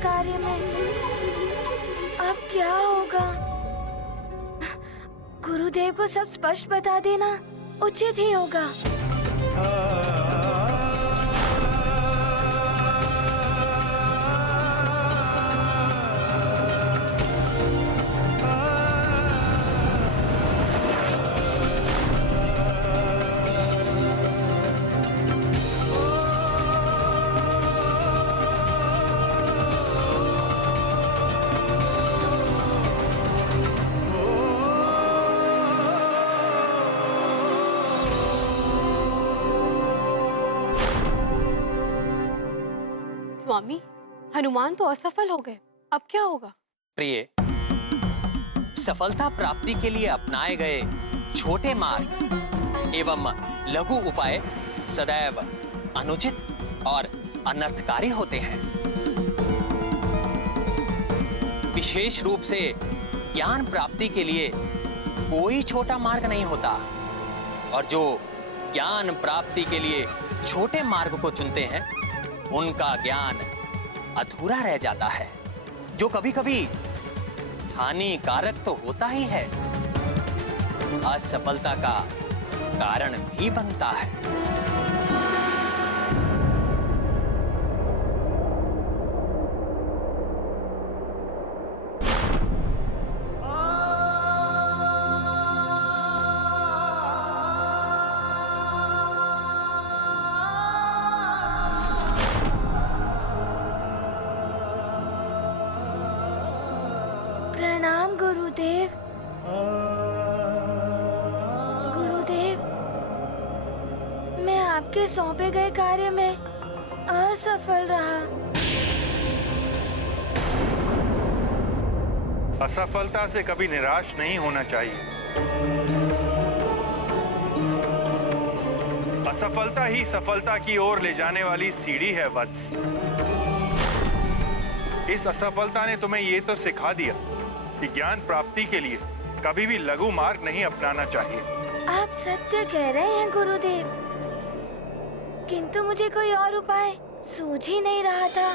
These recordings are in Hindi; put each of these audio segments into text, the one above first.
कार्य में। अब क्या होगा? गुरुदेव को सब स्पष्ट बता देना उचित ही होगा। स्वामी, हनुमान तो असफल हो गए, अब क्या होगा? प्रिय, सफलता प्राप्ति के लिए अपनाए गए छोटे मार्ग एवं लघु उपाय सदैव अनुचित और अनर्थकारी होते हैं। विशेष रूप से ज्ञान प्राप्ति के लिए कोई छोटा मार्ग नहीं होता, और जो ज्ञान प्राप्ति के लिए छोटे मार्ग को चुनते हैं उनका ज्ञान अधूरा रह जाता है, जो कभी कभी हानिकारक तो होता ही है, असफलता का कारण भी बनता है। प्रणाम गुरुदेव। गुरुदेव, मैं आपके सौंपे गए कार्य में असफल रहा। असफलता से कभी निराश नहीं होना चाहिए। असफलता ही सफलता की ओर ले जाने वाली सीढ़ी है वत्स। इस असफलता ने तुम्हें ये तो सिखा दिया कि ज्ञान प्राप्ति के लिए कभी भी लघु मार्ग नहीं अपनाना चाहिए। आप सत्य कह रहे हैं गुरुदेव, किंतु मुझे कोई और उपाय सूझ ही नहीं रहा था।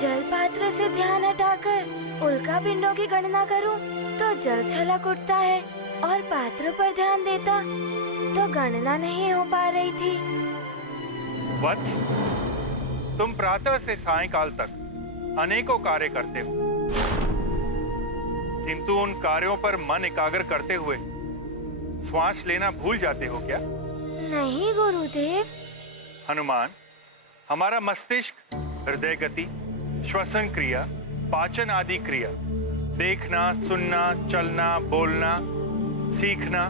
जल पात्र से ध्यान हटाकर उल्का पिंडों की गणना करूं तो जल छलक उठता है, और पात्र पर ध्यान देता तो गणना नहीं हो पा रही थी। वत्स, तुम प्रातः से सायंकाल तक अनेकों कार्य करते हो, किंतु उन कार्यों पर मन एकाग्र करते हुए श्वास लेना भूल जाते हो क्या? नहीं गुरुदेव। हनुमान, हमारा मस्तिष्क हृदय गति, श्वसन क्रिया, पाचन आदि क्रिया, देखना, सुनना, चलना, बोलना, सीखना,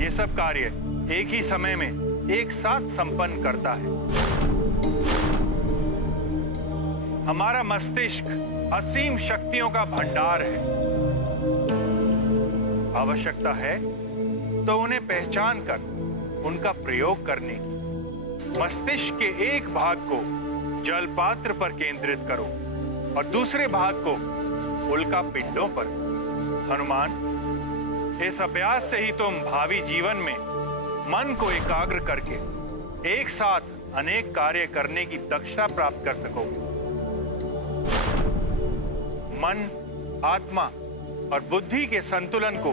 ये सब कार्य एक ही समय में एक साथ संपन्न करता है। हमारा मस्तिष्क असीम शक्तियों का भंडार है। आवश्यकता है तो उन्हें पहचान कर उनका प्रयोग करने की। मस्तिष्क के एक भाग को जल पात्र पर केंद्रित करो और दूसरे भाग को उल्का पिंडों पर। हनुमान, इस अभ्यास से ही तुम भावी जीवन में मन को एकाग्र करके एक साथ अनेक कार्य करने की दक्षता प्राप्त कर सकोगे। मन, आत्मा और बुद्धि के संतुलन को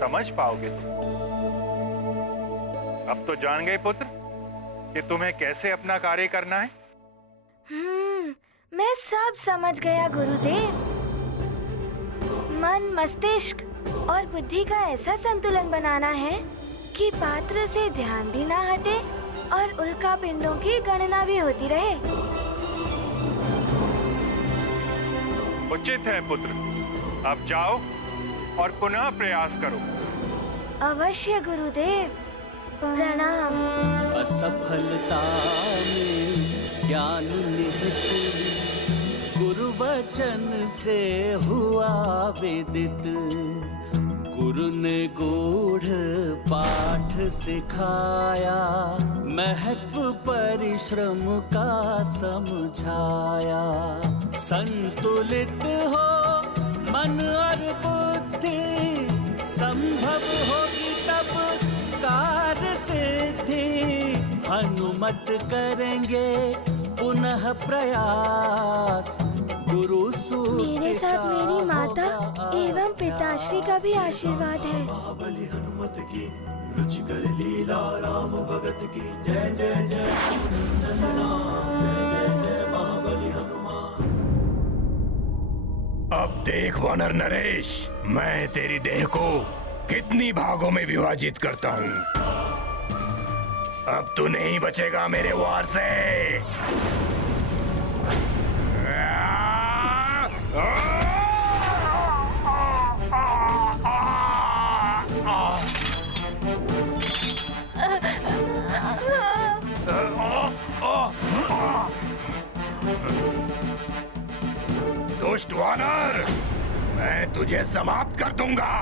समझ पाओगे तुम। अब तो जान गए पुत्र कि तुम्हें कैसे अपना कार्य करना है। मैं सब समझ गया गुरुदेव। मन, मस्तिष्क और बुद्धि का ऐसा संतुलन बनाना है कि पात्र से ध्यान भी ना हटे और उल्का पिंडों की गणना भी होती रहे। उचित है पुत्र, अब जाओ और पुनः प्रयास करो। अवश्य गुरुदेव, प्रणाम। असफलता में ज्ञान निहित, गुरु वचन से हुआ विदित। गुरु ने गूढ़ पाठ सिखाया, महत्व परिश्रम का समझाया। संतुलित हो मन और बुद्धि, संभव होगी तब कार्य सिद्धि। हनुमत करेंगे पुनः प्रयास गुरु सूत्र मेरे साथ मेरी माता एवं पिताश्री का भी आशीर्वाद है। महाबली हनुमत की रुचिकर लीला राम भगत की जय जय जय नंदन राम जय जय जय महाबली हनुमान। अब देख वानर नरेश, मैं तेरी देह को कितनी भागों में विभाजित करता हूँ। अब तू नहीं बचेगा मेरे वार से। दुष्ट वानर, मैं तुझे समाप्त कर दूंगा।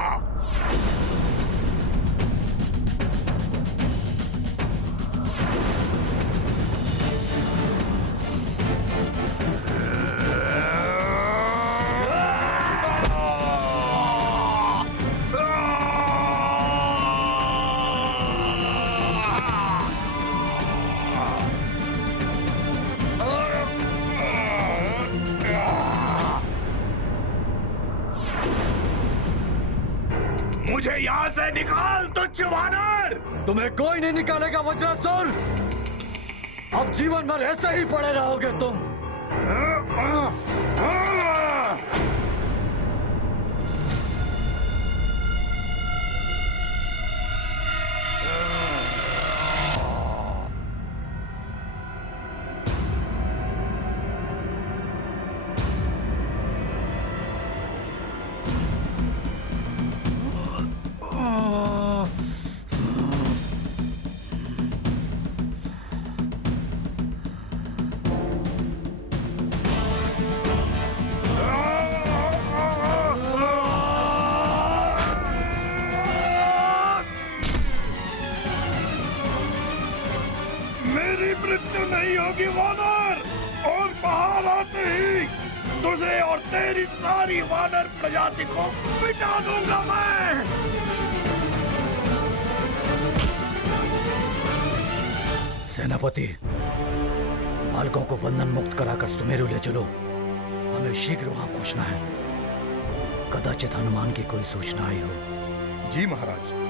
मुझे यहाँ से निकाल तुच्छ वानर। तुम्हें कोई नहीं निकालेगा वज्रासुर। अब जीवन भर ऐसे ही पड़े रहोगे तुम। मृत्यु नहीं होगी वानर, और बाहर आते ही तुझे और तेरी सारी वानर प्रजाति को मिटा दूंगा मैं। सेनापति, बालकों को बंधन मुक्त कराकर सुमेरु ले चलो। हमें शीघ्र वहां पहुंचना है। कदाचित हनुमान की कोई सूचना आई हो। जी महाराज।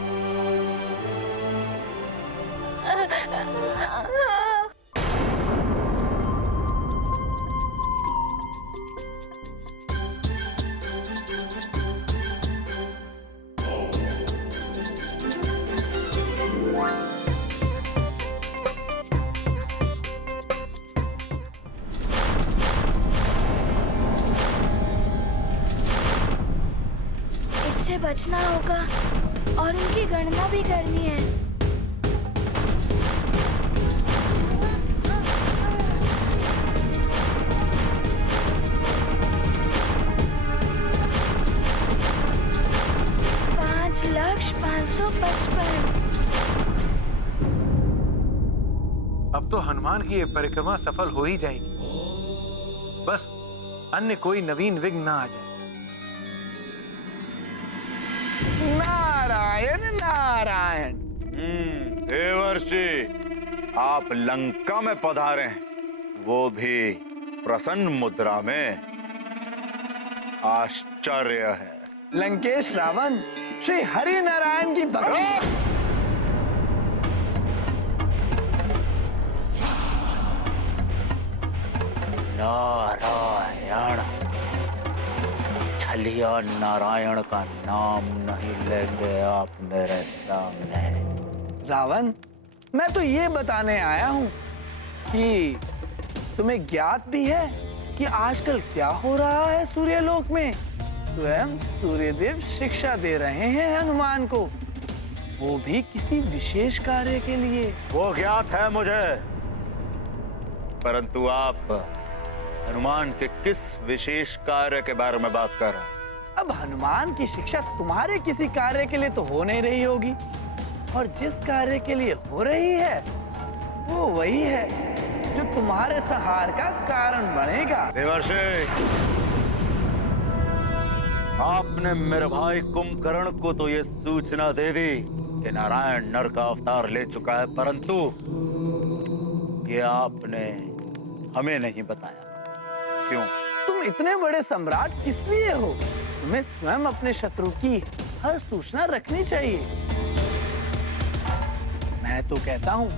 इससे बचना होगा और उनकी गणना भी करनी है। पाँच लक्ष 555। अब तो हनुमान की ये परिक्रमा सफल हो ही जाएगी। बस अन्य कोई नवीन विघ्न ना आ जाए। नारायण नारायण। देवर्षि, आप लंका में पधारे हैं, वो भी प्रसन्न मुद्रा में। आश्चर्य है। लंकेश रावण श्री हरि नारायण की भक्ति। नारायण, छलिया नारायण का नाम नहीं लेंगे आप मेरे सामने। रावण, मैं तो ये बताने आया हूँ कि तुम्हें ज्ञात भी है कि आजकल क्या हो रहा है सूर्यलोक में। स्वयं सूर्यदेव शिक्षा दे रहे हैं हनुमान को, वो भी किसी विशेष कार्य के लिए। वो ज्ञात है मुझे, परंतु आप हनुमान के किस विशेष कार्य के बारे में बात कर रहे हैं? अब हनुमान की शिक्षा तुम्हारे किसी कार्य के लिए तो हो नहीं रही होगी, और जिस कार्य के लिए हो रही है वो वही है जो तुम्हारे संहार का कारण बनेगा। देवर्षि, आपने मेरे भाई कुंभकर्ण को तो ये सूचना दे दी कि नारायण नर का अवतार ले चुका है, परंतु ये आपने हमें नहीं बताया? क्यों? तुम इतने बड़े सम्राट किस लिए हो? तुम्हें स्वयं अपने शत्रु की हर सूचना रखनी चाहिए। मैं तो कहता हूँ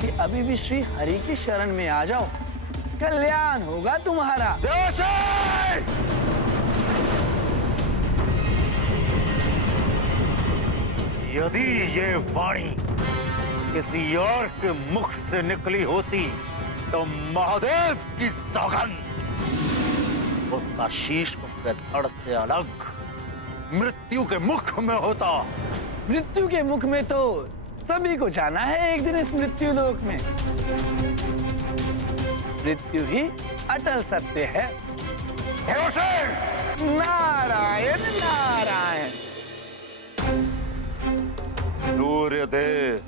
कि अभी भी श्री हरि की शरण में आ जाओ, कल्याण होगा तुम्हारा। यदि ये वाणी किसी और के मुख से निकली होती तो महादेव की सौगंध, उसका शीश उसके धड़ से अलग मृत्यु के मुख में होता। मृत्यु के मुख में तो सभी को जाना है एक दिन इस मृत्यु लोक में। मृत्यु ही अटल सत्य है। नारायण नारायण। सूर्यदेव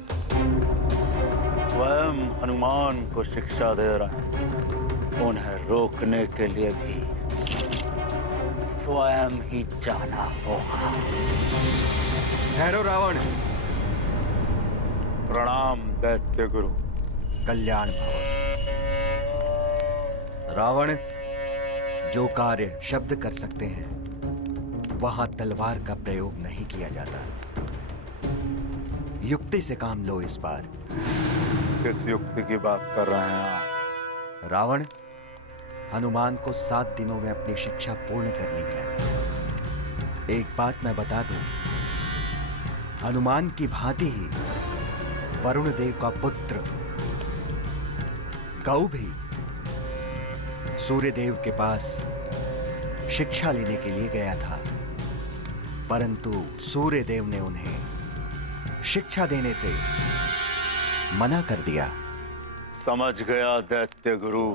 स्वयं हनुमान को शिक्षा दे रहे हैं। उन्हें रोकने के लिए भी स्वयं ही जाना होगा। ठहरो रावण। प्रणाम दैत्य गुरु। कल्याण भव। रावण, जो कार्य शब्द कर सकते हैं वहां तलवार का प्रयोग नहीं किया जाता। युक्ति से काम लो इस बार। किस युक्ति की बात कर रहे हैं आप? रावण, हनुमान को 7 दिनों में अपनी शिक्षा पूर्ण करनी है। एक बात मैं बता दूं, हनुमान की भांति ही वरुण देव का पुत्र गौ भी सूर्य देव के पास शिक्षा लेने के लिए गया था, परंतु सूर्य देव ने उन्हें शिक्षा देने से मना कर दिया। समझ गया दैत्य गुरु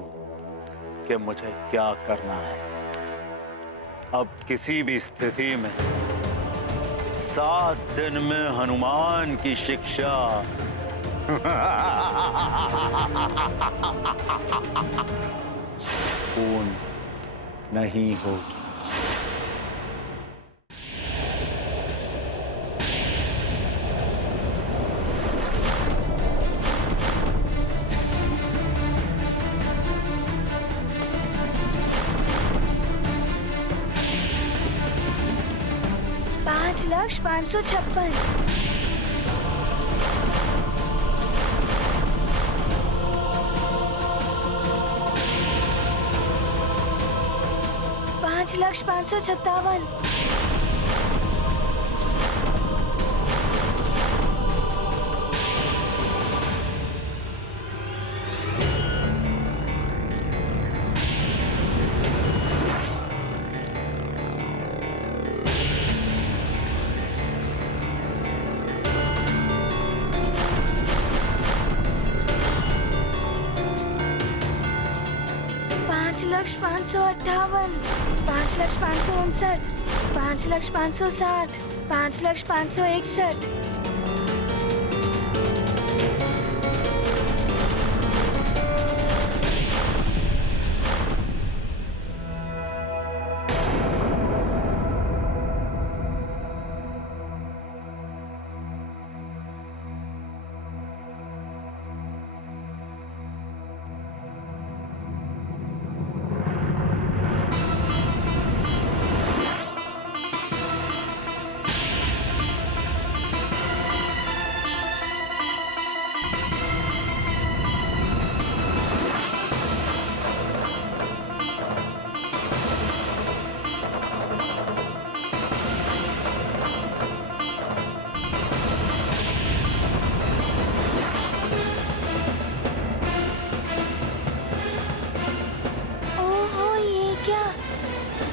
कि मुझे क्या करना है। अब किसी भी स्थिति में 7 दिन में हनुमान की शिक्षा पूर्ण नहीं होगी। पाँच लाख 556। पाँच लाख 557। पाँच लाख 558। 5 लाख 559। 5 लाख 560। 5 लाख 561।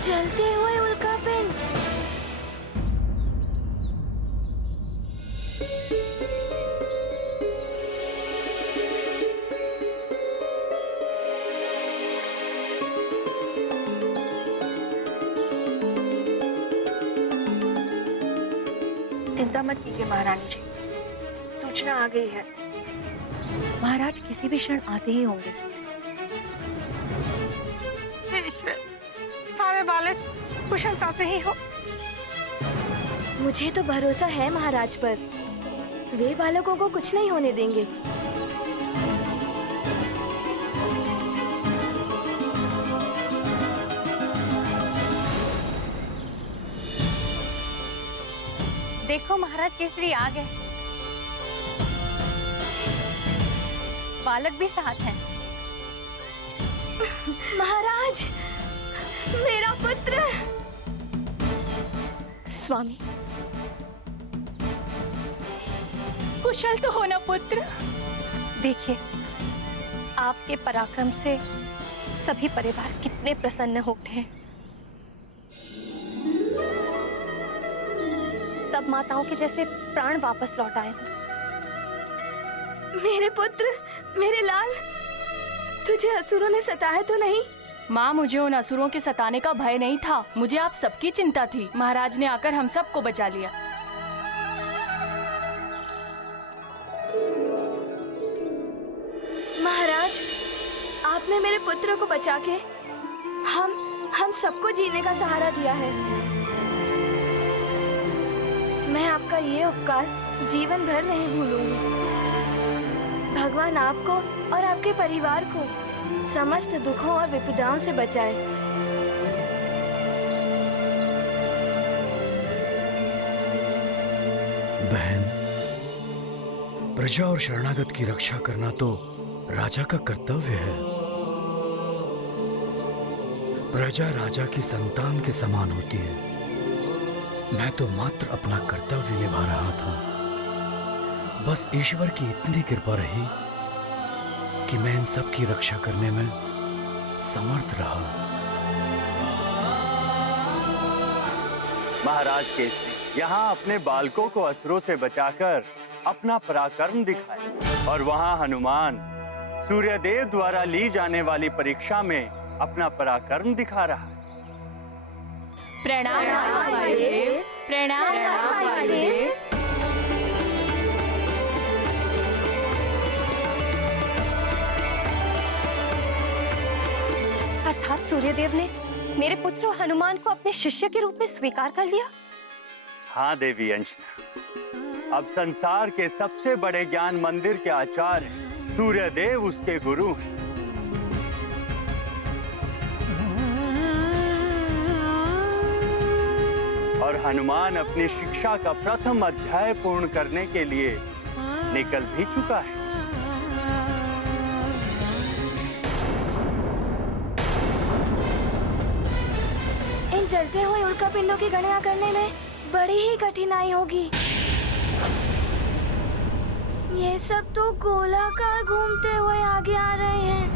जलते हुए उल्का पिंड। चिंता मत कीजिए महारानी जी, सूचना आ गई है। महाराज किसी भी क्षण आते ही होंगे। हे ईश्वर, सारे बालक कुशलता से ही हो। मुझे तो भरोसा है महाराज पर, वे बालकों को कुछ नहीं होने देंगे। देखो महाराज केसरी आ गए। बालक भी साथ हैं। महाराज, मेरा पुत्र। स्वामी, कुशल तो होना पुत्र। देखिए, आपके पराक्रम से सभी परिवार कितने प्रसन्न हो उठे हैं। सब माताओं के जैसे प्राण वापस लौट आए हैं। मेरे पुत्र, मेरे लाल, तुझे असुरों ने सताया तो नहीं? माँ, मुझे उन असुरों के सताने का भय नहीं था। मुझे आप सबकी चिंता थी। महाराज ने आकर हम सबको बचा लिया। महाराज, आपने मेरे पुत्र को बचा के हम सबको जीने का सहारा दिया है। मैं आपका ये उपकार जीवन भर नहीं भूलूंगी। भगवान आपको और आपके परिवार को समस्त दुखों और विपदाओं से बचाए। बहन, प्रजा और शरणागत की रक्षा करना तो राजा का कर्तव्य है। प्रजा राजा की संतान के समान होती है। मैं तो मात्र अपना कर्तव्य निभा रहा था। बस ईश्वर की इतनी कृपा रही कि मैं इन सब की रक्षा करने में समर्थ रहा। महाराज केसरी यहाँ अपने बालकों को असुरों से बचाकर अपना पराक्रम दिखाए, और वहाँ हनुमान सूर्यदेव द्वारा ली जाने वाली परीक्षा में अपना पराक्रम दिखा रहा है। प्रणाम महादेव, प्रणाम महादेव। अर्थात सूर्यदेव ने मेरे पुत्र हनुमान को अपने शिष्य के रूप में स्वीकार कर लिया। हाँ देवी अंजना, अब संसार के सबसे बड़े ज्ञान मंदिर के आचार्य सूर्यदेव उसके गुरु हैं। और हनुमान अपनी शिक्षा का प्रथम अध्याय पूर्ण करने के लिए निकल भी चुका है। इन जलते हुए उल्कापिंडों की गणना करने में बड़ी ही कठिनाई होगी। ये सब तो गोलाकार घूमते हुए आगे आ रहे हैं।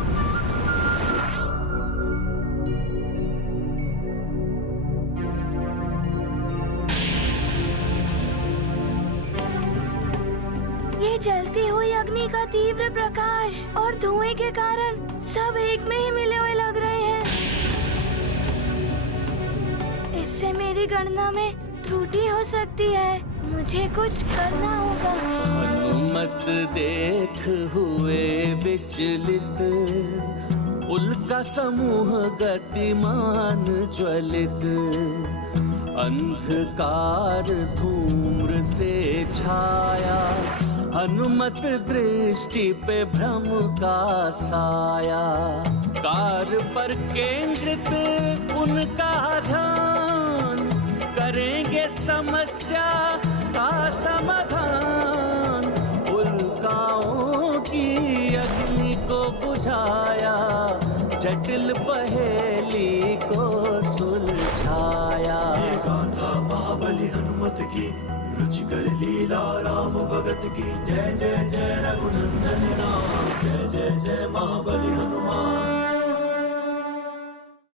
ये जलती हुई अग्नि का तीव्र प्रकाश और धुएं के कारण सब एक में ही मिले हुए लग रहे हैं। इससे मेरी गणना में त्रुटि हो सकती है। मुझे कुछ करना होगा। हनुमत देख हुए विचलित, उल्का समूह गतिमान ज्वलित, अंधकार धूम्र से छाया, हनुमत दृष्टि पे भ्रम का साया। कार पर केंद्रित उनका ध्यान, करेंगे समस्या का समाधान। उल्काओं की अग्नि को बुझाया, जटिल पहेली को सुलझाया। ये गाथा महाबली हनुमत की, रुचिकर लीला राम भगत की। जय जय जय रघुनंदन राम, जय जय जय महाबली हनुमान।